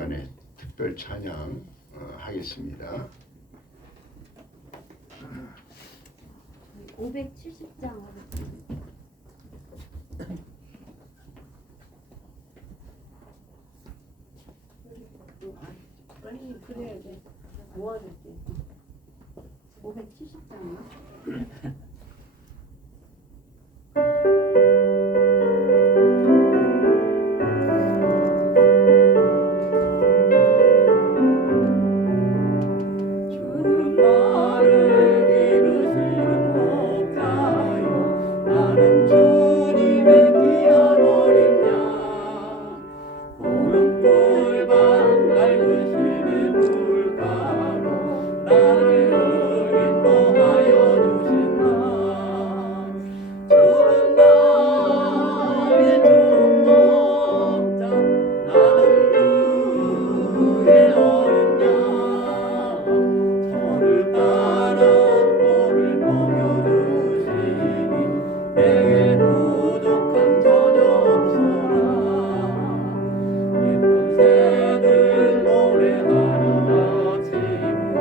시간에 특별 찬양 하겠습니다. 570장 하겠습니다. 아니 그래야 돼. 모아줄게. 570장이요? 주는 나를 기르시는 목자요 나는 주님의 귀한 어린 양 푸른 꿀밤 맑으시는 물가로 나를 인도하여 주신다 주는 나의 좋은 목자 나는 그의 어린 양 저를 따라 꼴을 먹여주시니 내게 부족함 전혀 없소라 예쁜 새들 노래하는 아침과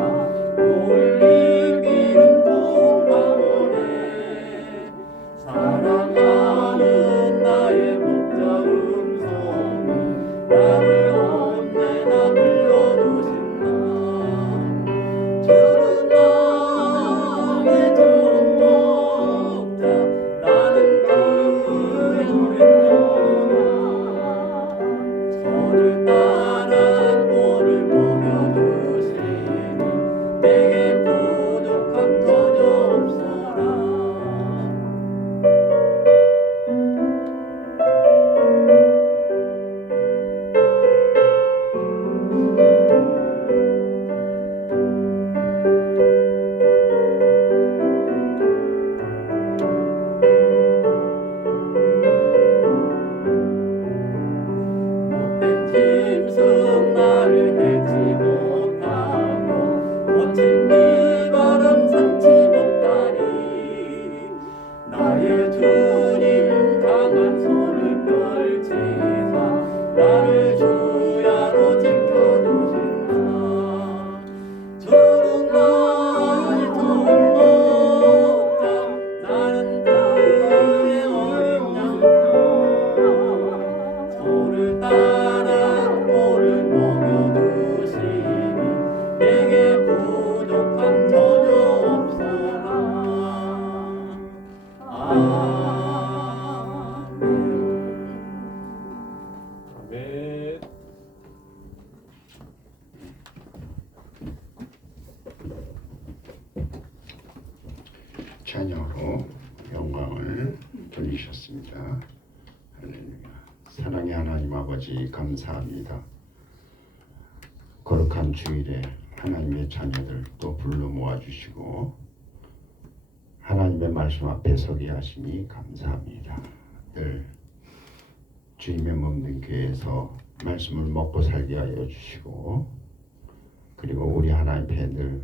노을 이기는 봄방울에 사랑하는 나의 목자 음성이 나를 언제나 불러주신다 주는 나의 좋은 목자 나는 그의 어린 양이라 저를 따라 꼴을 먹여주시니 내게 부족함 전혀 없소라 못된 짐승 나를 해치 못하고 거친 비바람 삼치 못하리 나의 주님 강한 손을 펼치사 나를 주야로 지켜주신다 주는 나의 좋은 목자 나는 그의 어린 양 저를 따라 꼴을 먹여주시니 내게 부족함 전혀 없소라 아멘. 찬양으로 영광을 돌리셨습니다. 할렐루야. 사랑의 하나님 아버지 감사합니다. 거룩한 주일에 하나님의 자녀들 또 불러 모아주시고 하나님의 말씀 앞에 서게 하시니 감사합니다. 늘 주님의 먹는 교회에서 말씀을 먹고 살게 하여 주시고 그리고 우리 하나님 앞에 늘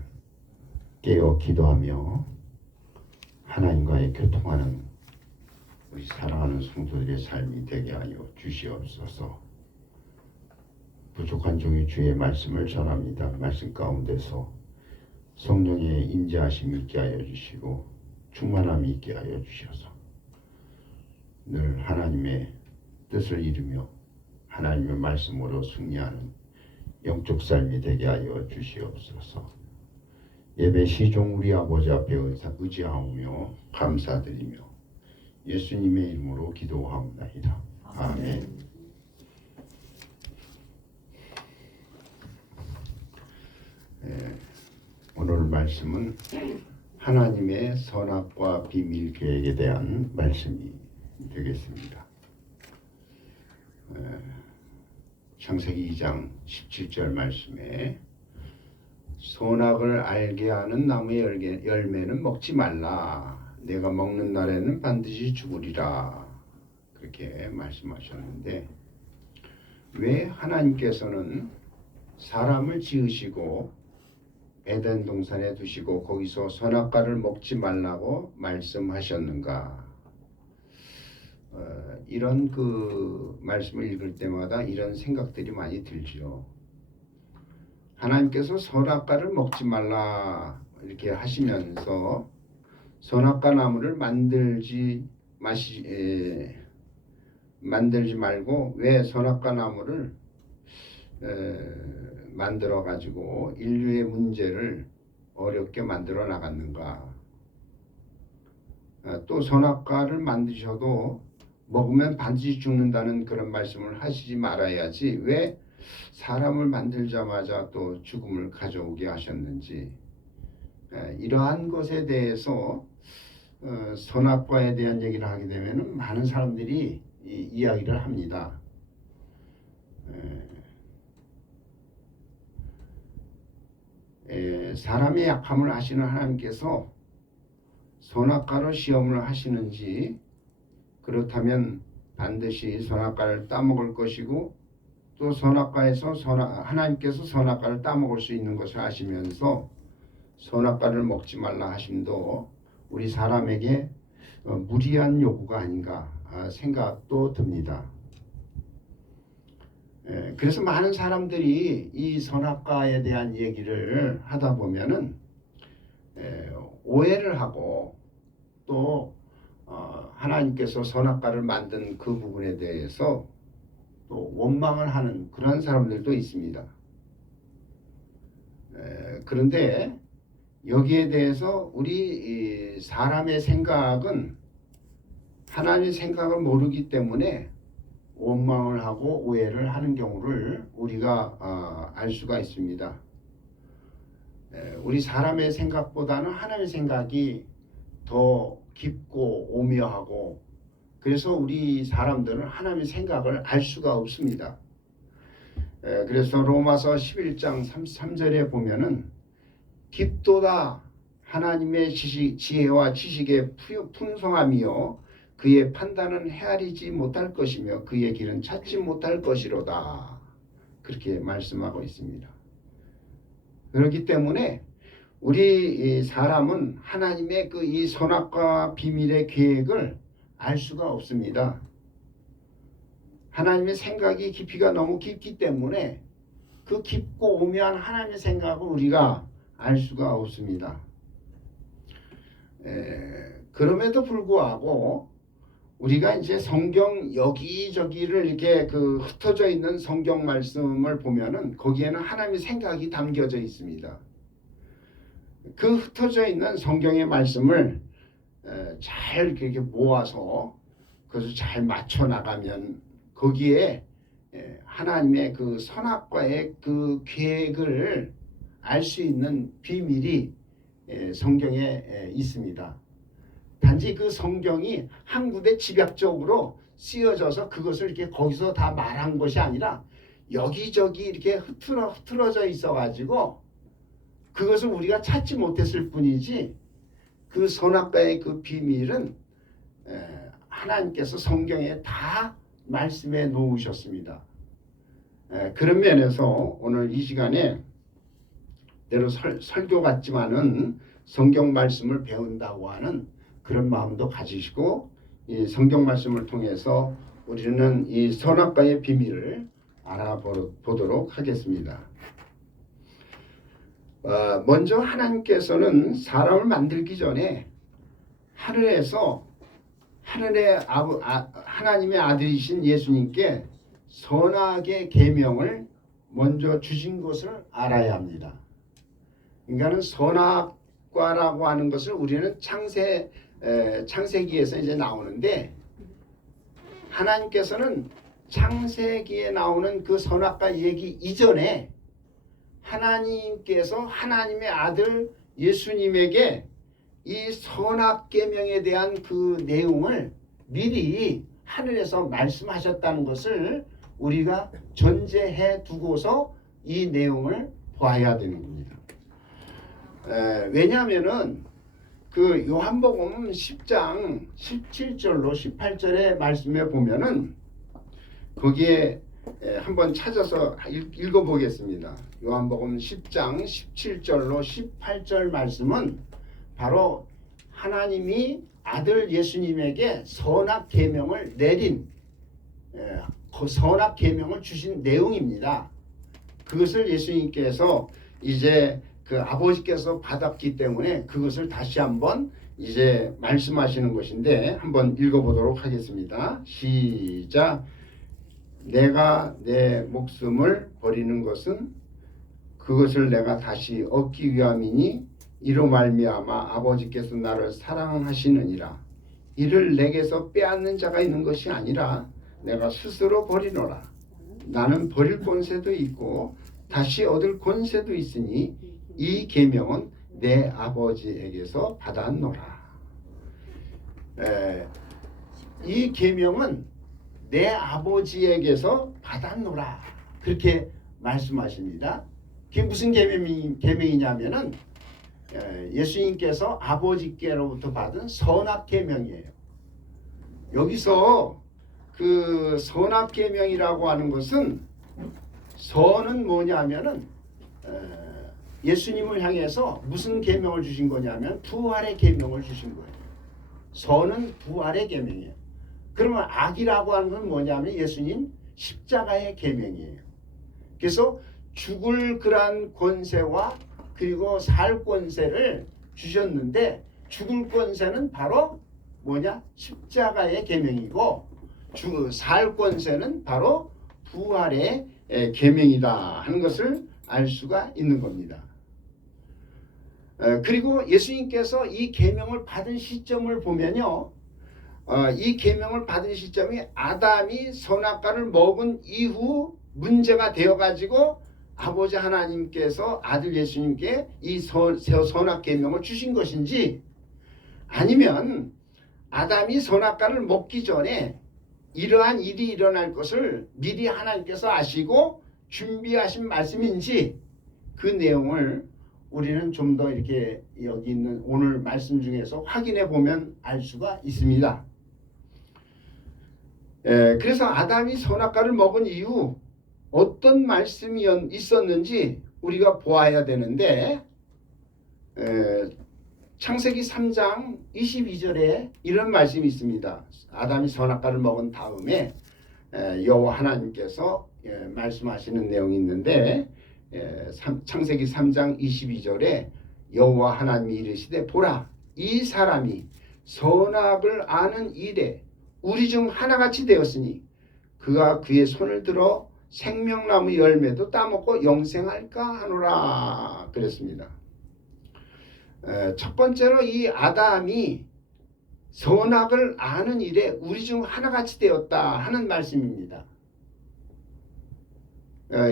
깨어 기도하며 하나님과의 교통하는 우리 사랑하는 성도들의 삶이 되게 하여 주시옵소서. 부족한 종이 주의 말씀을 전합니다. 말씀 가운데서 성령의 인자하심이 있게 하여 주시고 충만함이 있게 하여 주셔서 늘 하나님의 뜻을 이루며 하나님의 말씀으로 승리하는 영적 삶이 되게 하여 주시옵소서. 예배 시종 우리 아버지 앞에 의지하오며 감사드리며 예수님의 이름으로 기도하옵나이다. 아멘. 오늘 말씀은 하나님의 선악과 비밀 계획에 대한 말씀이 되겠습니다. 창세기 2장 17절 말씀에 선악을 알게 하는 나무의 열매는 먹지 말라. 내가 먹는 날에는 반드시 죽으리라. 그렇게 말씀하셨는데 왜 하나님께서는 사람을 지으시고 에덴 동산에 두시고 거기서 선악과를 먹지 말라고 말씀하셨는가? 이런 그 말씀을 읽을 때마다 이런 생각들이 많이 들죠. 하나님께서 선악과를 먹지 말라 이렇게 하시면서 선악과 나무를 만들지 말고 왜 선악과 나무를 만들어 가지고 인류의 문제를 어렵게 만들어 나갔는가? 또 선악과를 만드셔도 먹으면 반드시 죽는다는 그런 말씀을 하시지 말아야지 왜 사람을 만들자마자 또 죽음을 가져오게 하셨는지 이러한 것에 대해서 선악과에 대한 얘기를 하게 되면 많은 사람들이 이야기를 합니다. 사람의 약함을 아시는 하나님께서 선악과로 시험을 하시는지 그렇다면 반드시 선악과를 따먹을 것이고 또 선악과에서 하나님께서 선악과를 따먹을 수 있는 것을 아시면서 선악과를 먹지 말라 하심도 우리 사람에게 무리한 요구가 아닌가 생각도 듭니다. 그래서 많은 사람들이 이 선악과에 대한 얘기를 하다 보면은 오해를 하고 또 하나님께서 선악과를 만든 그 부분에 대해서 또 원망을 하는 그런 사람들도 있습니다. 그런데 여기에 대해서 우리 사람의 생각은 하나님의 생각을 모르기 때문에 원망을 하고 오해를 하는 경우를 우리가 알 수가 있습니다. 우리 사람의 생각보다는 하나님의 생각이 더 깊고 오묘하고 그래서 우리 사람들은 하나님의 생각을 알 수가 없습니다. 그래서 로마서 11장 33절에 보면은 깊도다 하나님의 지혜와 지식의 풍성함이요 그의 판단은 헤아리지 못할 것이며 그의 길은 찾지 못할 것이로다 그렇게 말씀하고 있습니다. 그렇기 때문에 우리 사람은 하나님의 그 이 선악과 비밀의 계획을 알 수가 없습니다. 하나님의 생각이 깊이가 너무 깊기 때문에 그 깊고 오묘한 하나님의 생각을 우리가 알 수가 없습니다. 그럼에도 불구하고 우리가 이제 성경 여기저기를 이렇게 그 흩어져 있는 성경 말씀을 보면은 거기에는 하나님의 생각이 담겨져 있습니다. 그 흩어져 있는 성경의 말씀을 잘 이렇게 모아서 그것을 잘 맞춰 나가면 거기에 하나님의 그 선악과의 그 계획을 알 수 있는 비밀이 성경에 있습니다. 단지 그 성경이 한 군데 집약적으로 쓰여져서 그것을 이렇게 거기서 다 말한 것이 아니라 여기저기 이렇게 흐트러져 있어가지고 그것을 우리가 찾지 못했을 뿐이지 그 선악과의 그 비밀은 하나님께서 성경에 다 말씀해 놓으셨습니다. 그런 면에서 오늘 이 시간에 때로 설교 같지만은 성경 말씀을 배운다고 하는 그런 마음도 가지시고 이 성경 말씀을 통해서 우리는 이 선악과의 비밀을 알아보도록 하겠습니다. 먼저 하나님께서는 사람을 만들기 전에 하늘에서 하나님의 아들이신 예수님께 선악의 계명을 먼저 주신 것을 알아야 합니다. 그러니까는 선악과라고 하는 것을 우리는 창세기에서 이제 나오는데 하나님께서는 창세기에 나오는 그 선악과 얘기 이전에 하나님께서 하나님의 아들 예수님에게 이 선악 계명에 대한 그 내용을 미리 하늘에서 말씀하셨다는 것을 우리가 전제해 두고서 이 내용을 봐야 되는 겁니다. 왜냐하면은 그 요한복음 10장 17절로 18절의 말씀에 보면은 거기에 한번 찾아서 읽어보겠습니다. 요한복음 10장 17절로 18절 말씀은 바로 하나님이 아들 예수님에게 선악 계명을 내린 그 선악 계명을 주신 내용입니다. 그것을 예수님께서 이제 그 아버지께서 받았기 때문에 그것을 다시 한번 이제 말씀하시는 것인데 한번 읽어보도록 하겠습니다. 시작. 내가 내 목숨을 버리는 것은 그것을 내가 다시 얻기 위함이니 이로 말미암아 아버지께서 나를 사랑하시느니라. 이를 내게서 빼앗는 자가 있는 것이 아니라 내가 스스로 버리노라. 나는 버릴 권세도 있고 다시 얻을 권세도 있으니 이 계명은 내 아버지에게서 받았노라. 이 계명은 내 아버지에게서 받았노라. 그렇게 말씀하십니다. 그게 무슨 계명이냐면은 예수님께서 아버지께로부터 받은 선악 계명이에요. 여기서 그 선악 계명이라고 하는 것은 선은 뭐냐면은 예수님을 향해서 무슨 계명을 주신 거냐면 부활의 계명을 주신 거예요. 선은 부활의 계명이에요. 그러면 악이라고 하는 건 뭐냐면 예수님 십자가의 계명이에요. 그래서 죽을 그런 권세와 그리고 살 권세를 주셨는데 죽을 권세는 바로 뭐냐? 십자가의 계명이고 살 권세는 바로 부활의 계명이다 하는 것을 알 수가 있는 겁니다. 그리고 예수님께서 이 계명을 받은 시점을 보면요. 이 계명을 받은 시점이 아담이 선악과를 먹은 이후 문제가 되어가지고 아버지 하나님께서 아들 예수님께 이 선악 계명을 주신 것인지 아니면 아담이 선악과를 먹기 전에 이러한 일이 일어날 것을 미리 하나님께서 아시고 준비하신 말씀인지 그 내용을 우리는 좀 더 이렇게 여기 있는 오늘 말씀 중에서 확인해 보면 알 수가 있습니다. 그래서 아담이 선악과를 먹은 이후 어떤 말씀이 있었는지 우리가 보아야 되는데 창세기 3장 22절에 이런 말씀이 있습니다. 아담이 선악과를 먹은 다음에 여호와 하나님께서 말씀하시는 내용이 있는데 창세기 3장 22절에 여호와 하나님이 이르시되 보라 이 사람이 선악을 아는 일에 우리 중 하나같이 되었으니 그가 그의 손을 들어 생명나무 열매도 따먹고 영생할까 하노라 그랬습니다. 첫 번째로 이 아담이 선악을 아는 일에 우리 중 하나같이 되었다 하는 말씀입니다.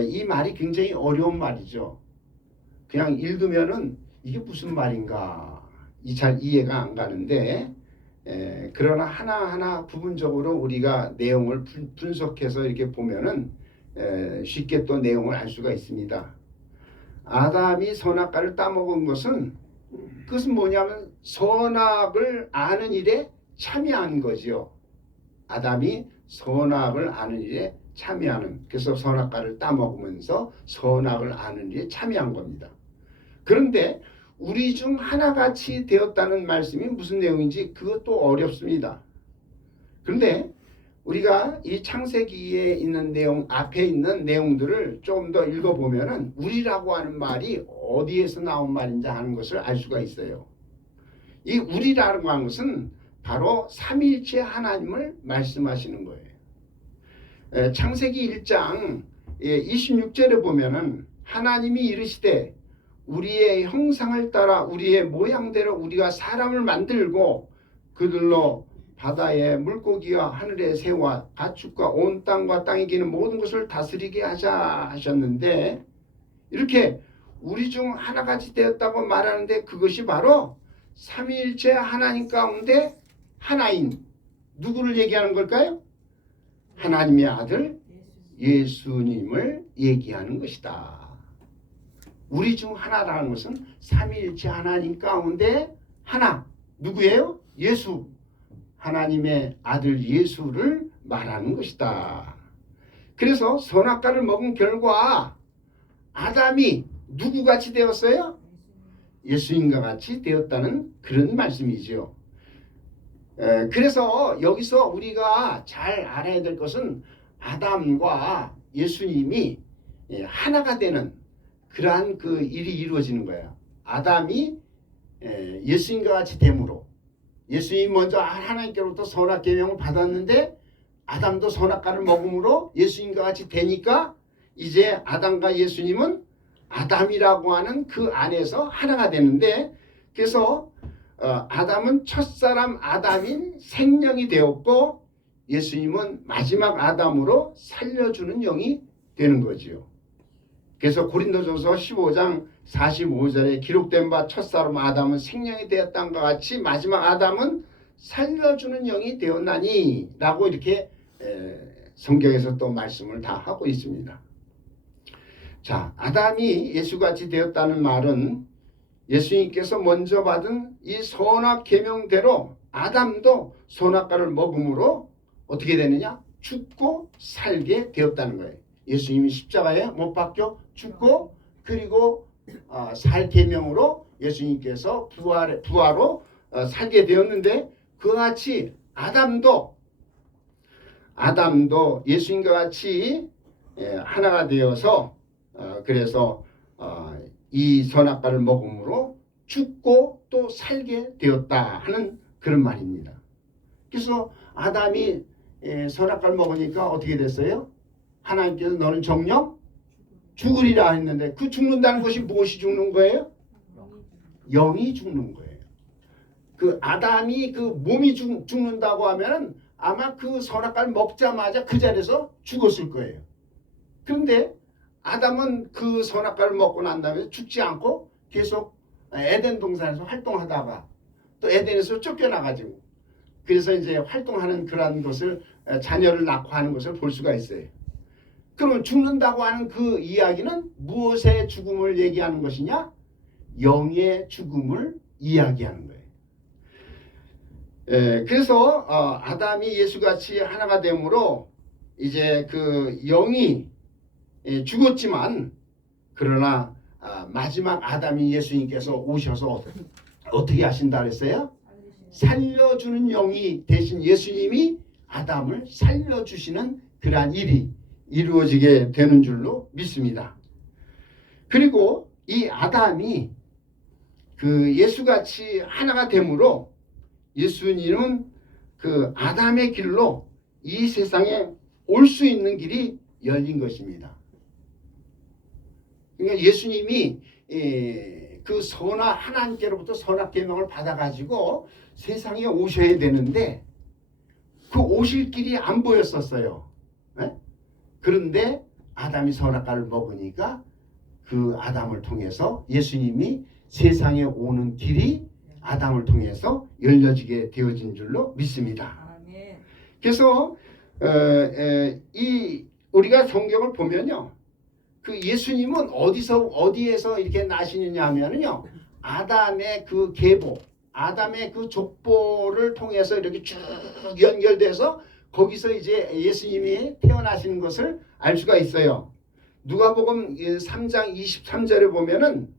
이 말이 굉장히 어려운 말이죠. 그냥 읽으면은 이게 무슨 말인가 잘 이해가 안 가는데 그러나 하나하나 부분적으로 우리가 내용을 분석해서 이렇게 보면은 쉽게 또 내용을 알 수가 있습니다. 아담이 선악과를 따먹은 것은 그것은 뭐냐면 선악을 아는 일에 참여한 거지요. 아담이 선악을 아는 일에 참여하는 그래서 선악과를 따먹으면서 선악을 아는 일에 참여한 겁니다. 그런데 우리 중 하나같이 되었다는 말씀이 무슨 내용인지 그것도 어렵습니다. 그런데 우리가 이 창세기에 있는 내용 앞에 있는 내용들을 좀 더 읽어보면은 우리라고 하는 말이 어디에서 나온 말인지 하는 것을 알 수가 있어요. 이 우리라고 하는 것은 바로 삼위일체 하나님을 말씀하시는 거예요. 창세기 1장 26절에 보면은 하나님이 이르시되 우리의 형상을 따라 우리의 모양대로 우리가 사람을 만들고 그들로 바다의 물고기와 하늘의 새와 가축과 온 땅과 땅에 기는 모든 것을 다스리게 하자 하셨는데 이렇게 우리 중 하나같이 되었다고 말하는데 그것이 바로 삼위일체 하나님 가운데 하나인 누구를 얘기하는 걸까요? 하나님의 아들 예수님을 얘기하는 것이다. 우리 중 하나라는 것은 삼위일체 하나님 가운데 하나 누구예요? 예수 하나님의 아들 예수를 말하는 것이다. 그래서 선악과를 먹은 결과 아담이 누구같이 되었어요? 예수님과 같이 되었다는 그런 말씀이죠. 그래서 여기서 우리가 잘 알아야 될 것은 아담과 예수님이 하나가 되는 그러한 그 일이 이루어지는 거예요. 아담이 예수님과 같이 됨으로 예수님이 먼저 하나님께로부터 선악 계명을 받았는데 아담도 선악과를 먹음으로 예수님과 같이 되니까 이제 아담과 예수님은 아담이라고 하는 그 안에서 하나가 되는데 그래서 아담은 첫사람 아담인 생명이 되었고 예수님은 마지막 아담으로 살려주는 영이 되는 거지요. 그래서 고린도전서 15장 45절에 기록된 바 첫사람 아담은 생명이 되었다는 것 같이 마지막 아담은 살려주는 영이 되었나니 라고 이렇게 성경에서 또 말씀을 다 하고 있습니다. 자, 아담이 예수같이 되었다는 말은 예수님께서 먼저 받은 이 선악 계명대로 아담도 선악과를 먹음으로 어떻게 되느냐? 죽고 살게 되었다는 거예요. 예수님이 십자가에 못 박혀 죽고 그리고 살 계명으로 예수님께서 부활로 살게 되었는데 그와 같이 아담도 예수님과 같이 하나가 되어서 그래서 이 선악과를 먹음으로 죽고 또 살게 되었다 하는 그런 말입니다. 그래서 아담이 선악과를 먹으니까 어떻게 됐어요? 하나님께서 너는 정녕 죽으리라 했는데 그 죽는다는 것이 무엇이 죽는 거예요? 영이 죽는 거예요. 그 아담이 그 몸이 죽는다고 하면은 아마 그 선악과를 먹자마자 그 자리에서 죽었을 거예요. 그런데 아담은 그 선악과를 먹고 난 다음에 죽지 않고 계속 에덴 동산에서 활동하다가 또 에덴에서 쫓겨나가지고 그래서 이제 활동하는 그러한 것을 자녀를 낳고 하는 것을 볼 수가 있어요. 그러면 죽는다고 하는 그 이야기는 무엇의 죽음을 얘기하는 것이냐? 영의 죽음을 이야기하는 거예요. 그래서 아담이 예수같이 하나가 되므로 이제 그 영이 죽었지만 그러나 마지막 아담이 예수님께서 오셔서 어떻게 하신다 그랬어요? 살려주는 영이 대신 예수님이 아담을 살려주시는 그러한 일이 이루어지게 되는 줄로 믿습니다. 그리고 이 아담이 그 예수같이 하나가 되므로 예수님은 그 아담의 길로 이 세상에 올 수 있는 길이 열린 것입니다. 그러니까 예수님이 그 하나님께로부터 선악 계명을 받아가지고 세상에 오셔야 되는데 그 오실 길이 안 보였었어요. 네? 그런데 아담이 선악과를 먹으니까 그 아담을 통해서 예수님이 세상에 오는 길이 아담을 통해서 열려지게 되어진 줄로 믿습니다. 그래서 우리가 성경을 보면요, 그 예수님은 어디에서 이렇게 나시느냐 하면은요, 아담의 그 계보, 아담의 그 족보를 통해서 이렇게 쭉 연결돼서 거기서 이제 예수님이 태어나시는 것을 알 수가 있어요. 누가복음 3장 23절에 보면은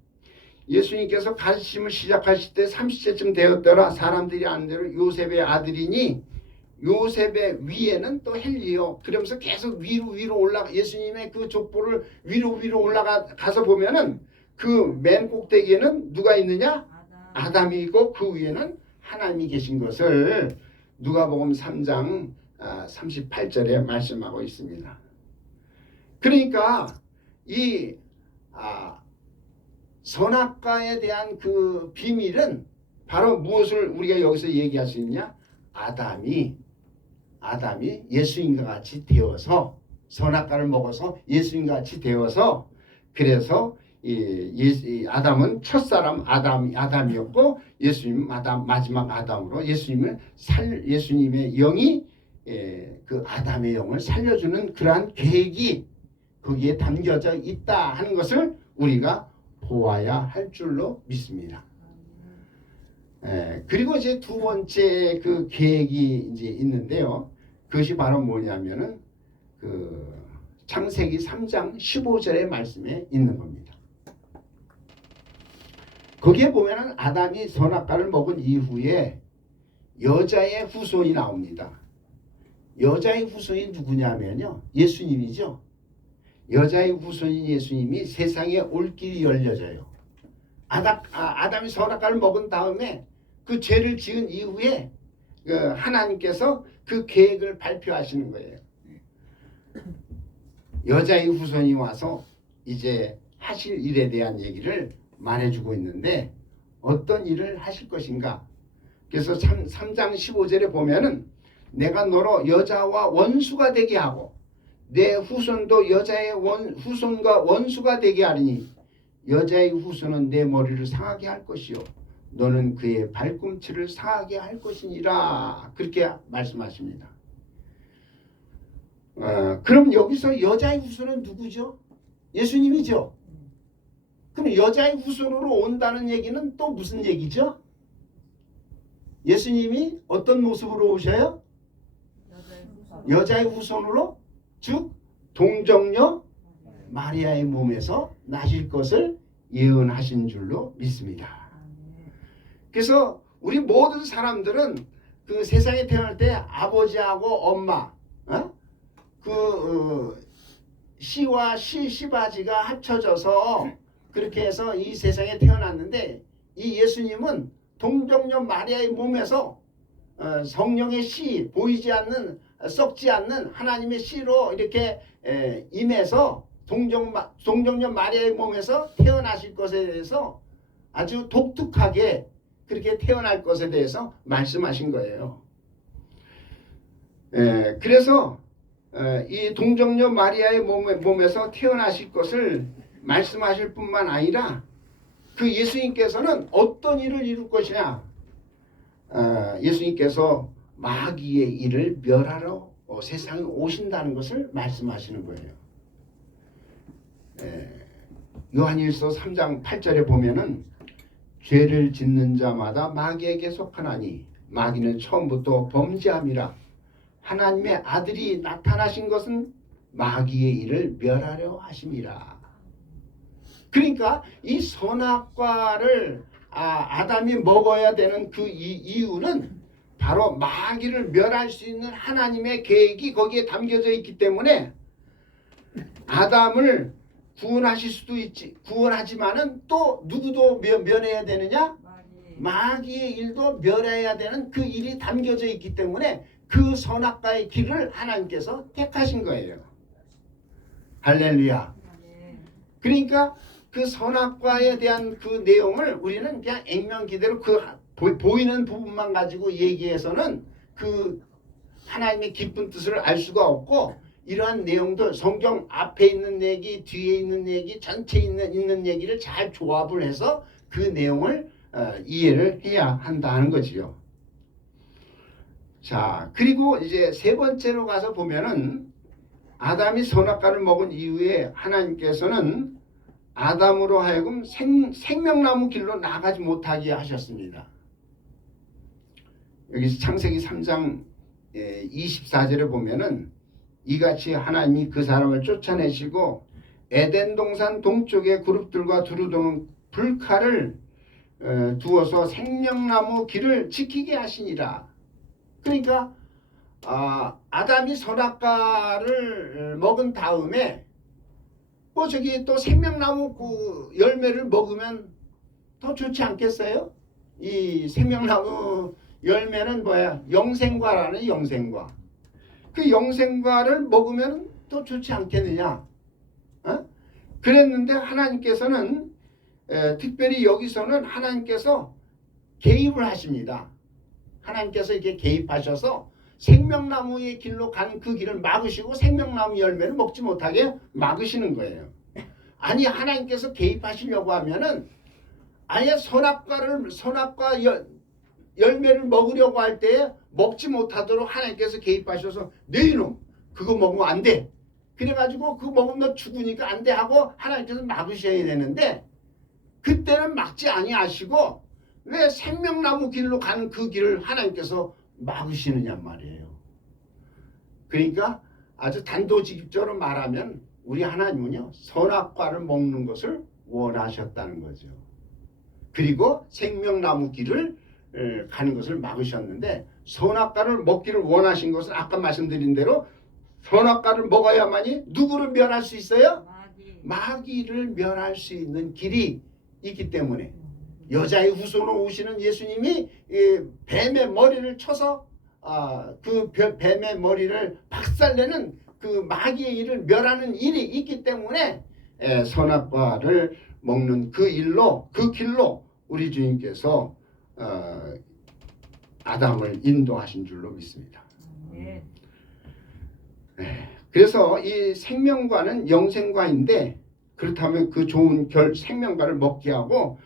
예수님께서 가르침을 시작하실 때 30세쯤 되었더라. 사람들이 아는 대로 요셉의 아들이니 요셉의 위에는 또 헬리요. 그러면서 계속 위로 올라가 예수님의 그 족보를 위로 올라가서 보면은 그 맨 꼭대기에는 누가 있느냐? 아담이 있고 그 위에는 하나님이 계신 것을 누가복음 3장 38절에 말씀하고 있습니다. 그러니까 이 선악과에 대한 그 비밀은 바로 무엇을 우리가 여기서 얘기할 수 있냐? 아담이 예수님과 같이 되어서 선악과를 먹어서 예수님과 같이 되어서 그래서 아담은 첫사람 아담이었고 예수님은 마지막 아담으로 예수님의 영이 그 아담의 영을 살려주는 그러한 계획이 거기에 담겨져 있다 하는 것을 우리가 보아야 할 줄로 믿습니다. 그리고 이제 두 번째 그 계획이 이제 있는데요. 그것이 바로 뭐냐면은 그 창세기 3장 15절의 말씀에 있는 겁니다. 거기에 보면은 아담이 선악과를 먹은 이후에 여자의 후손이 나옵니다. 여자의 후손이 누구냐면요, 예수님이죠. 여자의 후손인 예수님이 세상에 올 길이 열려져요. 아담이 선악과를 먹은 다음에 그 죄를 지은 이후에 하나님께서 그 계획을 발표하시는 거예요. 여자의 후손이 와서 이제 하실 일에 대한 얘기를 말해주고 있는데 어떤 일을 하실 것인가. 그래서 3장 15절에 보면은 내가 너로 여자와 원수가 되게 하고 내 후손도 여자의 후손과 원수가 되게 하리니 여자의 후손은 내 머리를 상하게 할 것이요 너는 그의 발꿈치를 상하게 할 것이니라. 그렇게 말씀하십니다. 그럼 여기서 여자의 후손은 누구죠? 예수님이죠. 그럼 여자의 후손으로 온다는 얘기는 또 무슨 얘기죠? 예수님이 어떤 모습으로 오셔요? 여자의 후손으로, 즉 동정녀 마리아의 몸에서 나실 것을 예언하신 줄로 믿습니다. 그래서 우리 모든 사람들은 그 세상에 태어날 때 아버지하고 엄마, 씨와 씨바지가 합쳐져서 그렇게 해서 이 세상에 태어났는데 이 예수님은 동정녀 마리아의 몸에서 성령의 씨, 보이지 않는 썩지 않는 하나님의 씨로 이렇게 임해서 동정녀 마리아의 몸에서 태어나실 것에 대해서 아주 독특하게 그렇게 태어날 것에 대해서 말씀하신 거예요. 그래서 이 동정녀 마리아의 몸에서 태어나실 것을 말씀하실 뿐만 아니라 그 예수님께서는 어떤 일을 이룰 것이냐. 예수님께서 마귀의 일을 멸하러 세상에 오신다는 것을 말씀하시는 거예요. 요한일서 3장 8절에 보면은 죄를 짓는 자마다 마귀에게 속하나니 마귀는 처음부터 범죄함이라. 하나님의 아들이 나타나신 것은 마귀의 일을 멸하려 하심이라. 그러니까 이 선악과를 아담이 먹어야 되는 그 이유는 바로 마귀를 멸할 수 있는 하나님의 계획이 거기에 담겨져 있기 때문에 아담을 구원하실 수도 있지, 구원하지만은 또 누구도 면해야 되느냐? 마귀의 일도 멸해야 되는 그 일이 담겨져 있기 때문에 그 선악과의 길을 하나님께서 택하신 거예요. 할렐루야. 그러니까 그 선악과에 대한 그 내용을 우리는 그냥 액면기대로 그 보이는 부분만 가지고 얘기해서는 그 하나님의 깊은 뜻을 알 수가 없고, 이러한 내용들 성경 앞에 있는 얘기, 뒤에 있는 얘기, 전체에 있는 얘기를 잘 조합을 해서 그 내용을 이해를 해야 한다는 거지요. 자, 그리고 이제 세 번째로 가서 보면은 아담이 선악과를 먹은 이후에 하나님께서는 아담으로 하여금 생명나무 길로 나가지 못하게 하셨습니다. 여기서 창세기 3장 24절에 보면은 이같이 하나님이 그 사람을 쫓아내시고 에덴 동산 동쪽의 그룹들과 두루도는 불칼을 두어서 생명나무 길을 지키게 하시니라. 그러니까 아담이 선악과를 먹은 다음에 저기 또 생명나무 그 열매를 먹으면 더 좋지 않겠어요? 이 생명나무 열매는 뭐야? 영생과라는 영생과. 그 영생과를 먹으면 더 좋지 않겠느냐? 그랬는데 하나님께서는 특별히 여기서는 하나님께서 개입을 하십니다. 하나님께서 이렇게 개입하셔서 생명나무의 길로 간 그 길을 막으시고 생명나무 열매를 먹지 못하게 막으시는 거예요. 아니, 하나님께서 개입하시려고 하면은 아예 선악과 열매를 먹으려고 할 때 먹지 못하도록 하나님께서 개입하셔서 네 이놈 그거 먹으면 안 돼. 그래가지고 그거 먹으면 너 죽으니까 안 돼 하고 하나님께서 막으셔야 되는데 그때는 막지 아니하시고 왜 생명나무 길로 가는 그 길을 하나님께서 막으시느냐 말이에요. 그러니까 아주 단도직입적으로 말하면 우리 하나님은요 선악과를 먹는 것을 원하셨다는 거죠. 그리고 생명나무 길을 가는 것을 막으셨는데 선악과를 먹기를 원하신 것은 아까 말씀드린 대로 선악과를 먹어야만이 누구를 멸할 수 있어요? 마귀. 마귀를 멸할 수 있는 길이 있기 때문에 여자의 후손으로 오시는 예수님이 이 뱀의 머리를 쳐서 그 뱀의 머리를 박살내는 그 마귀의 일을 멸하는 일이 있기 때문에 선악과를 먹는 그 길로 우리 주님께서 아담을 인도하신 줄로 믿습니다. 네. 그래서 이 생명과는 영생과인데 그렇다면 그 좋은 생명과를 먹게 하고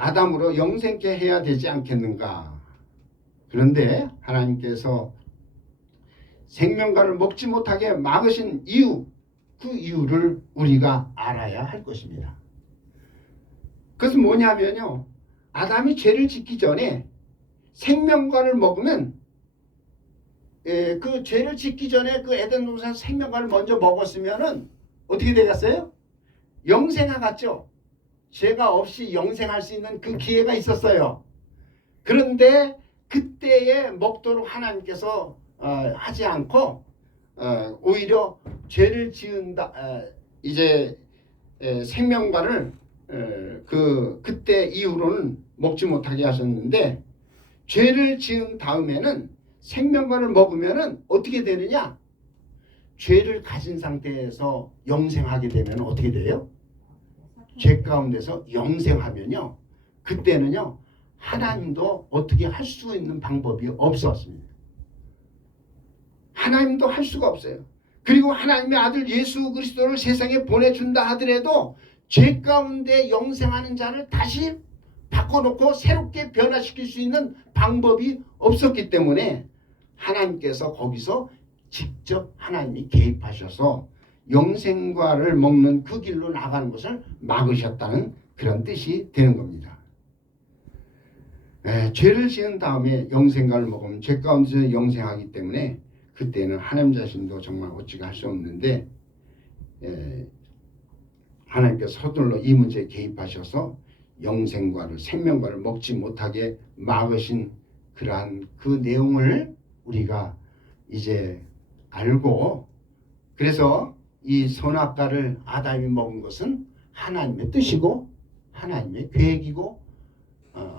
아담으로 영생케 해야 되지 않겠는가. 그런데 하나님께서 생명과를 먹지 못하게 막으신 이유, 그 이유를 우리가 알아야 할 것입니다. 그것은 뭐냐면요, 아담이 죄를 짓기 전에 생명과를 먹으면 그 죄를 짓기 전에 그 에덴 동산에서 생명과를 먼저 먹었으면은 어떻게 되겠어요? 영생하 갔죠. 죄가 없이 영생할 수 있는 그 기회가 있었어요. 그런데 그때에 먹도록 하나님께서 하지 않고 오히려 죄를 지은다 이제 생명과를 그때 이후로는 먹지 못하게 하셨는데 죄를 지은 다음에는 생명과를 먹으면은 어떻게 되느냐? 죄를 가진 상태에서 영생하게 되면 어떻게 돼요? 죄 가운데서 영생하면요, 그때는요 하나님도 어떻게 할 수 있는 방법이 없었습니다. 하나님도 할 수가 없어요. 그리고 하나님의 아들 예수 그리스도를 세상에 보내준다 하더라도 죄 가운데 영생하는 자를 다시 바꿔놓고 새롭게 변화시킬 수 있는 방법이 없었기 때문에 하나님께서 거기서 직접 하나님이 개입하셔서 영생과를 먹는 그 길로 나가는 것을 막으셨다는 그런 뜻이 되는 겁니다. 죄를 지은 다음에 영생과를 먹으면 죄 가운데서 영생하기 때문에 그때는 하나님 자신도 정말 어찌가 할 수 없는데 하나님께서 서둘러 이 문제에 개입하셔서 영생과를 생명과를 먹지 못하게 막으신 그러한 그 내용을 우리가 이제 알고, 그래서 이 선악과를 아담이 먹은 것은 하나님의 뜻이고 하나님의 계획이고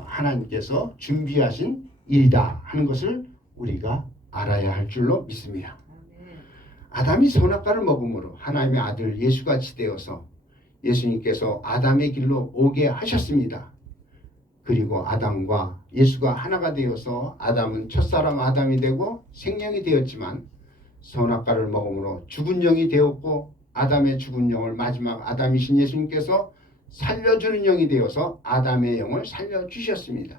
하나님께서 준비하신 일이다 하는 것을 우리가 알아야 할 줄로 믿습니다. 아담이 선악과를 먹음으로 하나님의 아들 예수같이 되어서 예수님께서 아담의 길로 오게 하셨습니다. 그리고 아담과 예수가 하나가 되어서 아담은 첫사람 아담이 되고 생명이 되었지만 선악과를 먹음으로 죽은 영이 되었고 아담의 죽은 영을 마지막 아담이신 예수님께서 살려주는 영이 되어서 아담의 영을 살려주셨습니다.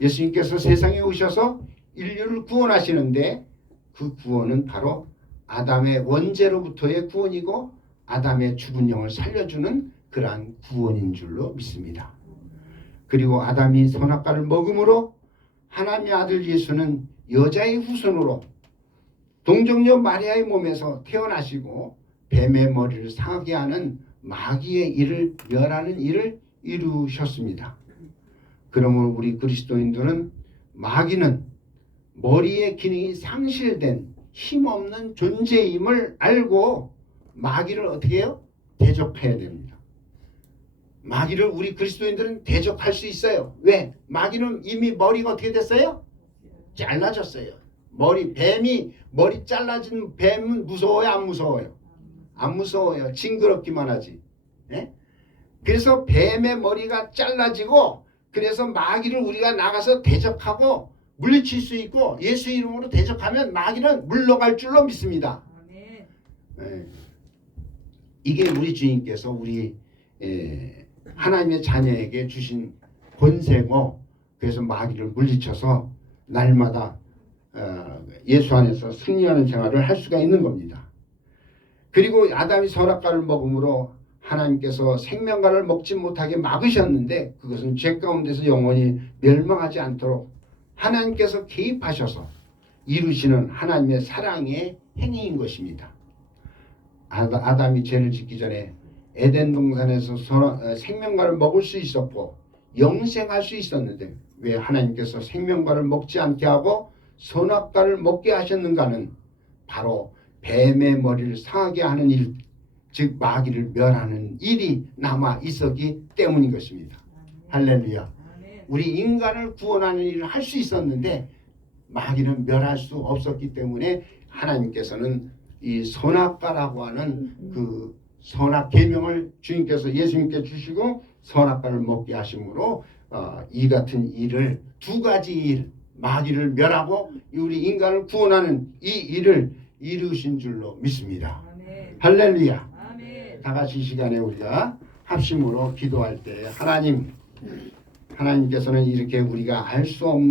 예수님께서 세상에 오셔서 인류를 구원하시는데 그 구원은 바로 아담의 원죄로부터의 구원이고 아담의 죽은 영을 살려주는 그러한 구원인 줄로 믿습니다. 그리고 아담이 선악과를 먹음으로 하나님의 아들 예수는 여자의 후손으로 동정녀 마리아의 몸에서 태어나시고 뱀의 머리를 상하게 하는 마귀의 일을 멸하는 일을 이루셨습니다. 그러므로 우리 그리스도인들은 마귀는 머리의 기능이 상실된 힘없는 존재임을 알고 마귀를 어떻게 해요? 대적해야 됩니다. 마귀를 우리 그리스도인들은 대적할 수 있어요. 왜? 마귀는 이미 머리가 어떻게 됐어요? 잘라졌어요. 뱀이 머리 잘라진 뱀은 무서워요? 안 무서워요? 안 무서워요. 징그럽기만 하지. 네? 그래서 뱀의 머리가 잘라지고 그래서 마귀를 우리가 나가서 대적하고 물리칠 수 있고 예수 이름으로 대적하면 마귀는 물러갈 줄로 믿습니다. 네. 이게 우리 주님께서 우리 하나님의 자녀에게 주신 권세고, 그래서 마귀를 물리쳐서 날마다 예수 안에서 승리하는 생활을 할 수가 있는 겁니다. 그리고 아담이 선악과를 먹음으로 하나님께서 생명과를 먹지 못하게 막으셨는데 그것은 죄 가운데서 영원히 멸망하지 않도록 하나님께서 개입하셔서 이루시는 하나님의 사랑의 행위인 것입니다. 아담이 죄를 짓기 전에 에덴 동산에서 생명과를 먹을 수 있었고 영생할 수 있었는데 왜 하나님께서 생명과를 먹지 않게 하고 선악과를 먹게 하셨는가는 바로 뱀의 머리를 상하게 하는 일, 즉 마귀를 멸하는 일이 남아 있었기 때문인 것입니다. 할렐루야. 우리 인간을 구원하는 일을 할 수 있었는데 마귀는 멸할 수 없었기 때문에 하나님께서는 이 선악과라고 하는 그 선악 계명을 주님께서 예수님께 주시고 선악과를 먹게 하심으로 이 같은 일을 두 가지 일, 마귀를 멸하고 우리 인간을 구원하는 이 일을 이루신 줄로 믿습니다. 할렐루야. 다 같이 이 시간에 우리가 합심으로 기도할 때 하나님께서는 이렇게 우리가 알 수 없는